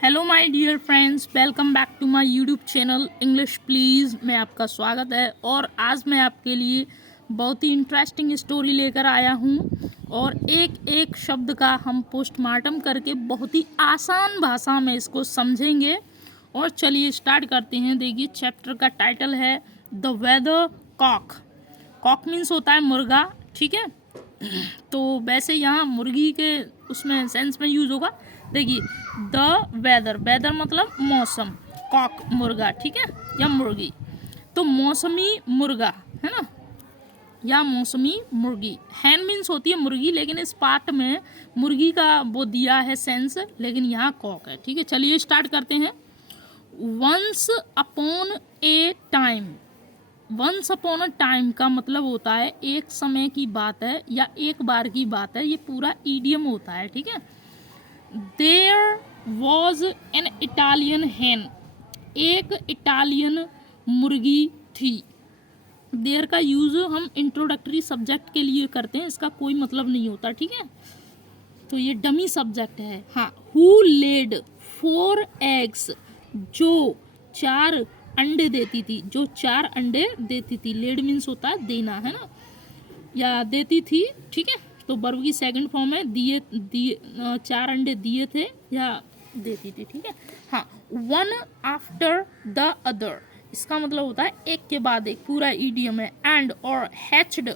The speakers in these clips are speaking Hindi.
Hello my dear friends, welcome back to my YouTube channel English please में आपका स्वागत है। और आज मैं आपके लिए बहुत ही इंटरेस्टिंग स्टोरी लेकर आया हूँ और एक एक शब्द का हम पोस्टमार्टम करके बहुत ही आसान भाषा में इसको समझेंगे। और चलिए स्टार्ट करते हैं। देखिए, चैप्टर का टाइटल है the weathercock. Cock means होता है मुर्गा, ठीक है। तो वैसे यहाँ मुर्गी के उसमें सेंस में यूज़ होगा। देखिए, द वेदर, वेदर मतलब मौसम, कॉक मुर्गा, ठीक है, या मुर्गी। तो मौसमी मुर्गा है ना, या मौसमी मुर्गी। हैन मीन्स होती है मुर्गी, लेकिन इस पार्ट में मुर्गी का वो दिया है सेंस, लेकिन यहाँ कॉक है, ठीक है। चलिए स्टार्ट करते हैं। Once upon a time. Once upon a time का मतलब होता है एक समय की बात है या एक बार की बात है, ये पूरा ईडियम होता है, ठीक है। देयर वॉज एन इटालियन हैन। एक इटालियन मुर्गी थी। देयर का यूज हम इंट्रोडक्टरी सब्जेक्ट के लिए करते हैं, इसका कोई मतलब नहीं होता, ठीक है। तो ये डमी सब्जेक्ट है। हाँ, हु लेड 4 एग्स, जो 4 अंडे देती थी, जो 4 अंडे देती थी। लेड मीन्स होता है देना, है ना, या देती थी, ठीक है। तो वर्ब की सेकंड फॉर्म है दिए, 4 अंडे दिए थे या देती थी, ठीक है। हाँ, वन आफ्टर द अदर, इसका मतलब होता है एक के बाद एक, पूरा ईडियम है। एंड और हैच्ड,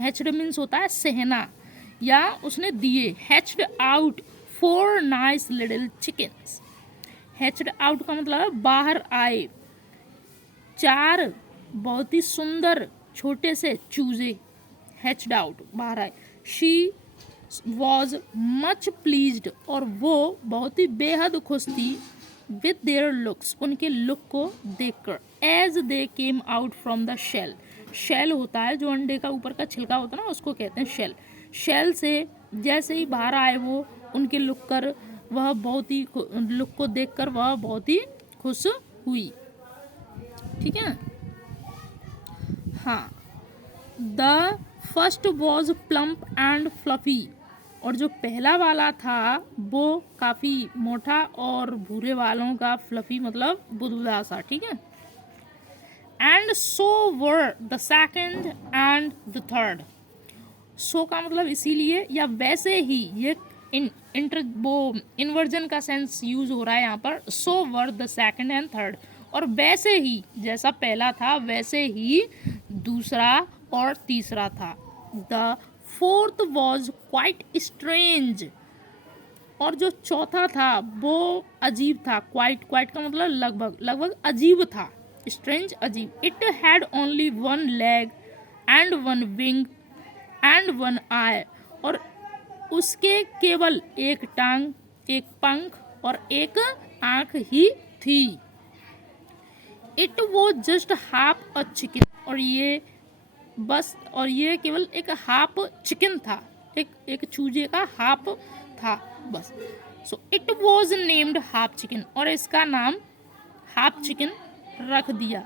हैच्ड मीन्स होता है सहना, या उसने दिए। Hatched out 4 nice little chickens. Hatched out का मतलब है बाहर आए, 4 बहुत ही सुंदर छोटे से चूजे हैच्ड आउट, बाहर आए। शी वॉज मच प्लीज्ड, और वो बहुत ही बेहद खुश थी। विद देयर लुक्स, उनके लुक को देखकर। As they came out from the shell, shell होता है जो अंडे का ऊपर का छिलका होता है ना, उसको कहते हैं शेल। शेल से जैसे ही बाहर आए वो, उनके लुक कर वह बहुत ही लुक को देखकर वह बहुत ही खुश हुई, ठीक है। हाँ, the first was plump and fluffy, और जो पहला वाला था वो काफ़ी मोटा और भूरे वालों का, फ्लफी मतलब बुदबुदा सा, ठीक है। And so were the second and the third. So का मतलब इसीलिए या वैसे ही, ये वो इन्वर्जन का सेंस यूज हो रहा है यहाँ पर। So were the second and third, और वैसे ही जैसा पहला था वैसे ही दूसरा और तीसरा था। The fourth was quite strange, और जो चौथा था वो अजीब था। क्वाइट, क्वाइट का मतलब लगभग, लगभग अजीब था। स्ट्रेंज अजीब। It had only 1 leg and 1 wing and 1 आई, और उसके केवल एक टांग, एक पंख और एक आंख ही थी। It was just half a chicken, और ये केवल एक हाफ चिकन था, एक चूजे का हाफ था बस। So it was named half chicken, और इसका नाम हाफ चिकन रख दिया।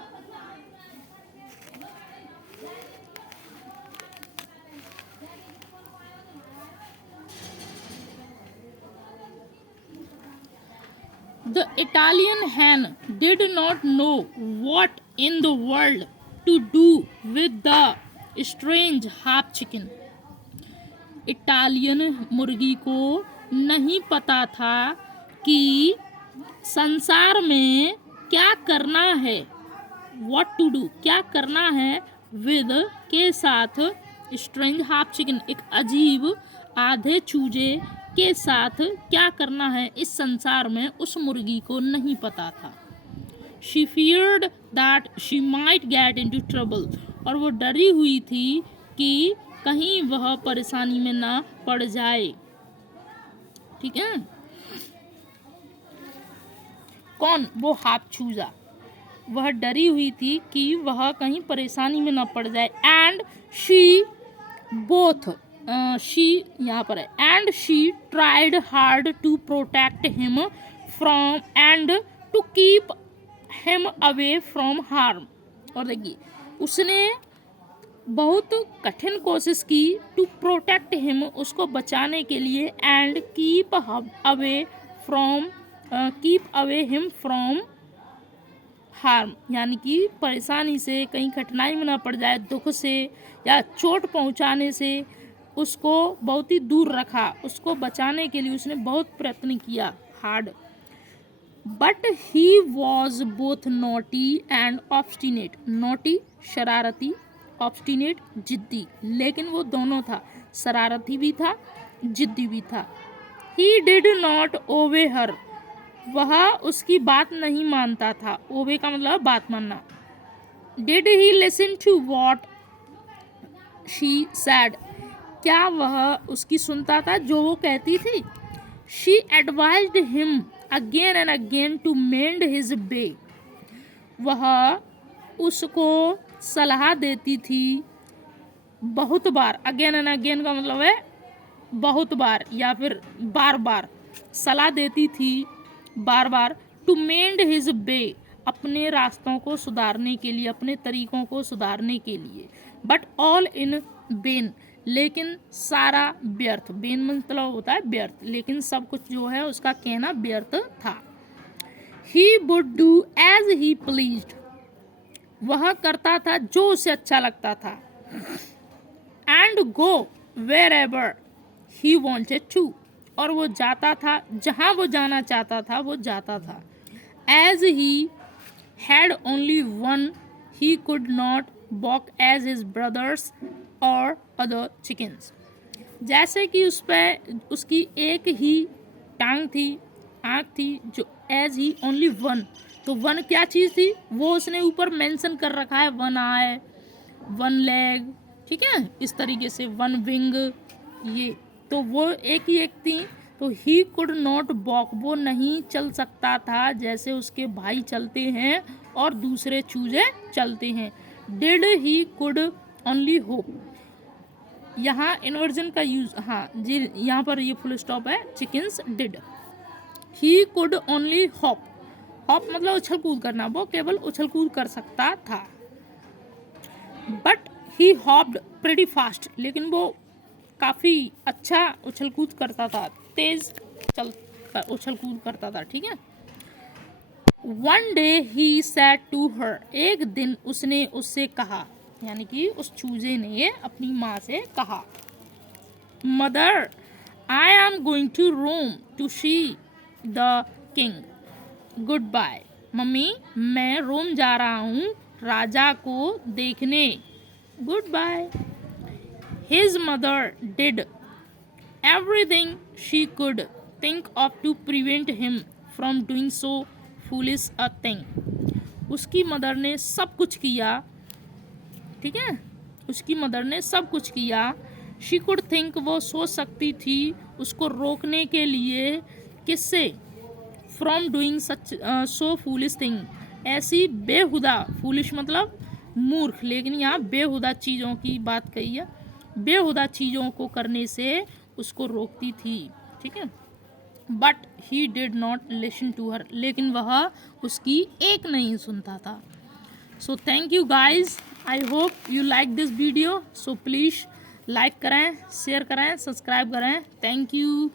The Italian hen did not know what in the world to do with the strange half chicken. Italian मुर्गी को नहीं पता था कि संसार में क्या करना है। What to do, क्या करना है। with के साथ, स्ट्रेंज हाफ चिकन, एक अजीब आधे चूजे के साथ क्या करना है इस संसार में, उस मुर्गी को नहीं पता था। She feared that she might get into trouble, और वो डरी हुई थी कि कहीं वह परेशानी में ना पड़ जाए, ठीक है। कौन? वो हाफ चूजा। वह डरी हुई थी कि वह कहीं परेशानी में ना पड़ जाए। एंड शी बोथ, शी यहाँ पर है। And she tried hard to protect him from and to keep him away from harm, और देखिए उसने बहुत कठिन कोशिश की टू प्रोटेक्ट हिम, उसको बचाने के लिए, and keep away from keep away him from harm, यानी कि परेशानी से, कहीं कठिनाई में ना पड़ जाए, दुख से या चोट पहुंचाने से उसको बहुत ही दूर रखा। उसको बचाने के लिए उसने बहुत प्रयत्न किया, hard. But he was both naughty and obstinate. Naughty शरारती, ऑब्स्टिनेट जिद्दी, लेकिन वो दोनों था, शरारती भी था, जिद्दी भी था। ही डिड नॉट ओबे हर, वह उसकी बात नहीं मानता था। ओबे का मतलब बात मानना। Did he listen to what she said, क्या वह उसकी सुनता था जो वो कहती थी। She advised him again and again to mend his way, वह उसको सलाह देती थी बहुत बार। अगेन एंड अगेन का मतलब है बहुत बार या फिर बार बार, सलाह देती थी बार बार। टू मेंड हिज वे, अपने रास्तों को सुधारने के लिए, अपने तरीकों को सुधारने के लिए। बट ऑल इन वेन, लेकिन सारा व्यर्थ। वेन मतलब होता है व्यर्थ, लेकिन सब कुछ जो है उसका कहना व्यर्थ था। He would do as he pleased, वह करता था जो उसे अच्छा लगता था। And go wherever he wanted to, और वो जाता था जहाँ वो जाना चाहता था, वो जाता था। As he had only one, he could not walk as his brothers और अदर चिकन्स, जैसे कि उस पर उसकी एक ही टांग थी, आँख थी, जो एज ही ओनली वन, तो वन क्या चीज़ थी वो उसने ऊपर मेंशन कर रखा है। वन आई, वन लेग, ठीक है, इस तरीके से वन विंग, ये तो वो एक ही एक थी। तो ही कुड नॉट वॉक, वो नहीं चल सकता था जैसे उसके भाई चलते हैं और दूसरे चूजे चलते हैं। Did he could only hope, यहाँ इन्वर्जन का यूज, हाँ जी, यहाँ पर ये फुल स्टॉप है, chickens did. He could only hop, hop मतलब उछल कूद करना, वो केवल उछल कूद कर सकता था। But he hopped pretty fast, लेकिन वो काफ़ी अच्छा उछल कूद करता था, तेज चल उछल कूद करता था, ठीक है। One day he said to her, एक दिन उसने उससे कहा, यानी कि उस चूजे ने अपनी माँ से कहा, mother I am going to Rome to see the king, goodbye. Mummy मैं रोम जा रहा हूँ राजा को देखने, goodbye. His mother did everything she could think of to prevent him from doing so foolish a thing, उसकी मदर ने सब कुछ किया, ठीक है, उसकी मदर ने सब कुछ किया। शी कुड थिंक, वो सोच सकती थी, उसको रोकने के लिए, किससे, from doing such so foolish thing, ऐसी बेहुदा, फूलिश मतलब मूर्ख, लेकिन यहाँ बेहुदा चीज़ों की बात कही है, बेहुदा चीज़ों को करने से उसको रोकती थी, ठीक है। But he did not listen to her, लेकिन वह उसकी एक नहीं सुनता था। So thank you guys, I hope you like this video. So please like करें, शेयर करें, सब्सक्राइब करें। Thank you.